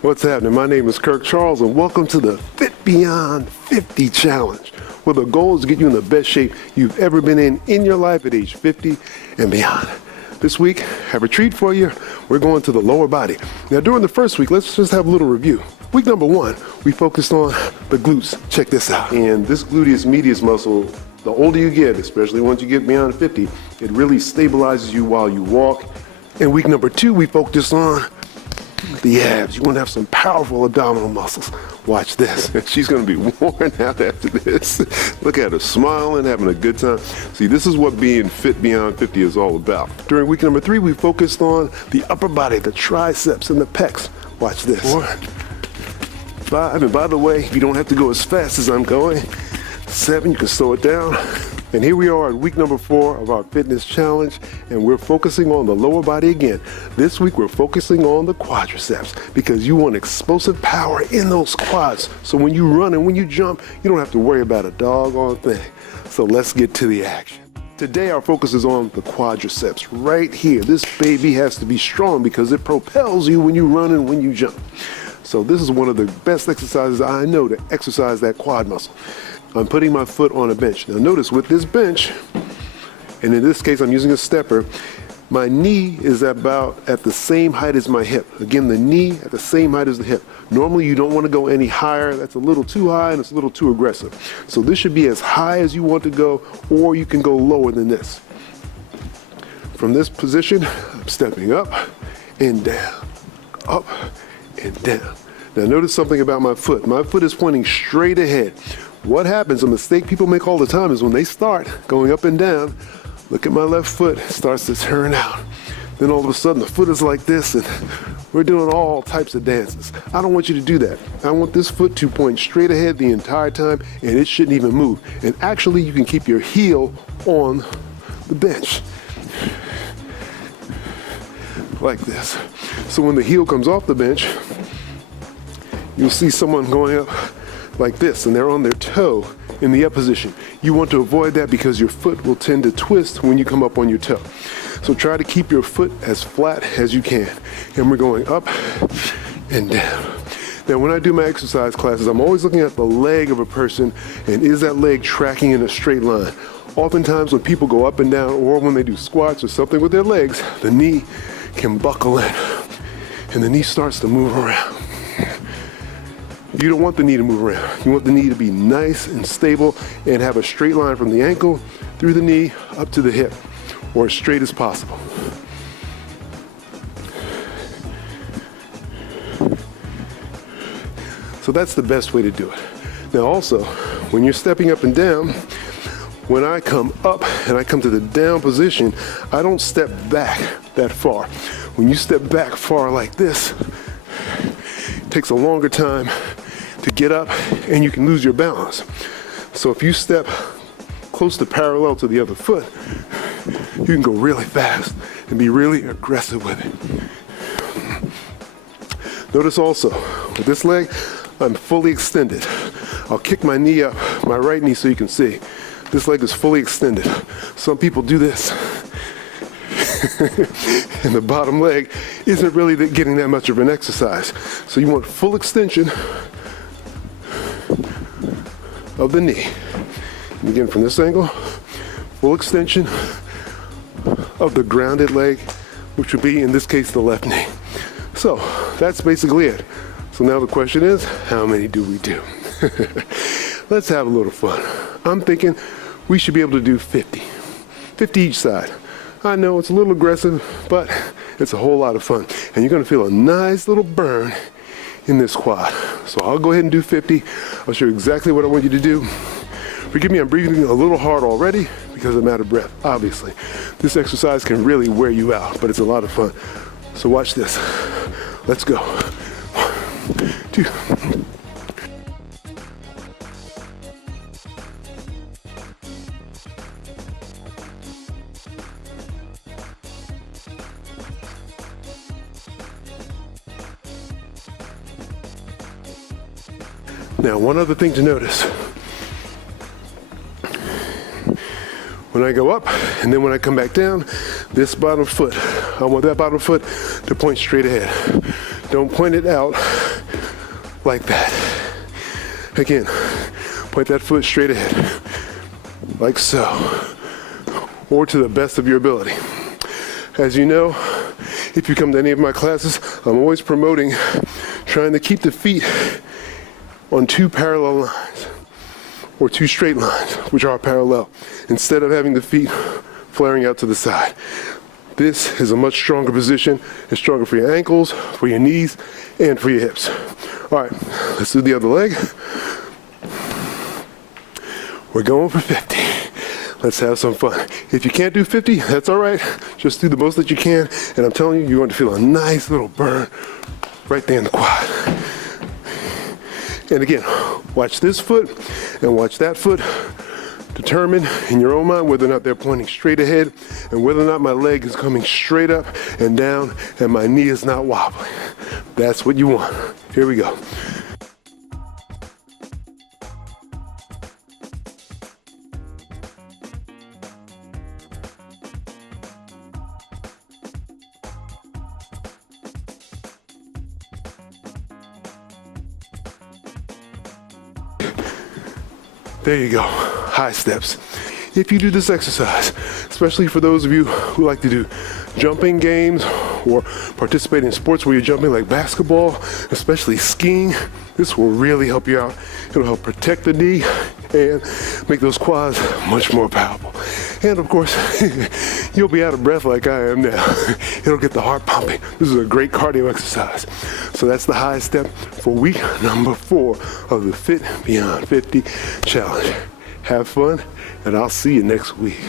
What's happening? My name is Kirk Charles, and welcome to the Fit Beyond 50 Challenge, where the goal is to get you in the best shape you've ever been in your life at age 50 and beyond. This week, I have a treat for you. We're going to the lower body. Now, during the first week, let's just have a little review. Week number 1, we focused on the glutes. Check this out. And this gluteus medius muscle, the older you get, especially once you get beyond 50, it really stabilizes you while you walk. And week number 2, we focused on the abs. You want to have some powerful abdominal muscles. Watch this. She's going to be worn out after this. Look at her smiling, having a good time. See, this is what being fit beyond 50 is all about. During week number 3, we focused on the upper body, the triceps and the pecs. Watch this. 4, 5, and by the way, you don't have to go as fast as I'm going. 7, you can slow it down. And here we are at week number 4 of our fitness challenge, and we're focusing on the lower body again. This week we're focusing on the quadriceps because you want explosive power in those quads. So when you run and when you jump, you don't have to worry about a doggone thing. So let's get to the action. Today our focus is on the quadriceps right here. This baby has to be strong because it propels you when you run and when you jump. So this is one of the best exercises I know to exercise that quad muscle. I'm putting my foot on a bench. Now notice with this bench, and in this case I'm using a stepper, my knee is about at the same height as my hip. Again, the knee at the same height as the hip. Normally you don't want to go any higher. That's a little too high and it's a little too aggressive. So this should be as high as you want to go, or you can go lower than this. From this position, I'm stepping up and down, up and down. Now notice something about my foot. My foot is pointing straight ahead. What happens, a mistake people make all the time is when they start going up and down, look at my left foot, it starts to turn out. Then all of a sudden the foot is like this and we're doing all types of dances. I don't want you to do that. I want this foot to point straight ahead the entire time and it shouldn't even move. And actually you can keep your heel on the bench. Like this. So when the heel comes off the bench, you'll see someone going up like this, and they're on their toe in the up position. You want to avoid that because your foot will tend to twist when you come up on your toe. So try to keep your foot as flat as you can. And we're going up and down. Now when I do my exercise classes, I'm always looking at the leg of a person, and is that leg tracking in a straight line? Oftentimes when people go up and down, or when they do squats or something with their legs, the knee can buckle in, and the knee starts to move around. You don't want the knee to move around. You want the knee to be nice and stable and have a straight line from the ankle through the knee up to the hip, or as straight as possible. So that's the best way to do it. Now also, when you're stepping up and down, when I come up and I come to the down position, I don't step back that far. When you step back far like this, it takes a longer time to get up and you can lose your balance. So if you step close to parallel to the other foot, you can go really fast and be really aggressive with it. Notice also, with this leg, I'm fully extended. I'll kick my knee up, my right knee, so you can see. This leg is fully extended. Some people do this. And the bottom leg isn't really getting that much of an exercise. So you want full extension of the knee. And again, from this angle, full extension of the grounded leg, which would be, in this case, the left knee. So that's basically it. So now the question is, how many do we do? Let's have a little fun. I'm thinking we should be able to do 50. 50 each side. I know it's a little aggressive, but it's a whole lot of fun. And you're gonna feel a nice little burn in this quad. So I'll go ahead and do 50. I'll show you exactly what I want you to do. Forgive me, I'm breathing a little hard already because I'm out of breath, obviously. This exercise can really wear you out, but it's a lot of fun. So watch this. Let's go. 1, 2. Now, one other thing to notice. When I go up and then when I come back down, this bottom foot, I want that bottom foot to point straight ahead. Don't point it out like that. Again, point that foot straight ahead, like so, or to the best of your ability. As you know, if you come to any of my classes, I'm always promoting trying to keep the feet on two parallel lines, or two straight lines, which are parallel, instead of having the feet flaring out to the side. This is a much stronger position. It's stronger for your ankles, for your knees, and for your hips. All right, let's do the other leg. We're going for 50. Let's have some fun. If you can't do 50, that's all right. Just do the most that you can, and I'm telling you, you're going to feel a nice little burn right there in the quad. And again, watch this foot and watch that foot. Determine in your own mind whether or not they're pointing straight ahead and whether or not my leg is coming straight up and down and my knee is not wobbling. That's what you want. Here we go. There you go, high steps. If you do this exercise, especially for those of you who like to do jumping games or participate in sports where you're jumping like basketball, especially skiing, this will really help you out. It'll help protect the knee and make those quads much more powerful. And of course, you'll be out of breath like I am now. It'll get the heart pumping. This is a great cardio exercise. So that's the high step for week number 4 of the Fit Beyond 50 Challenge. Have fun, and I'll see you next week.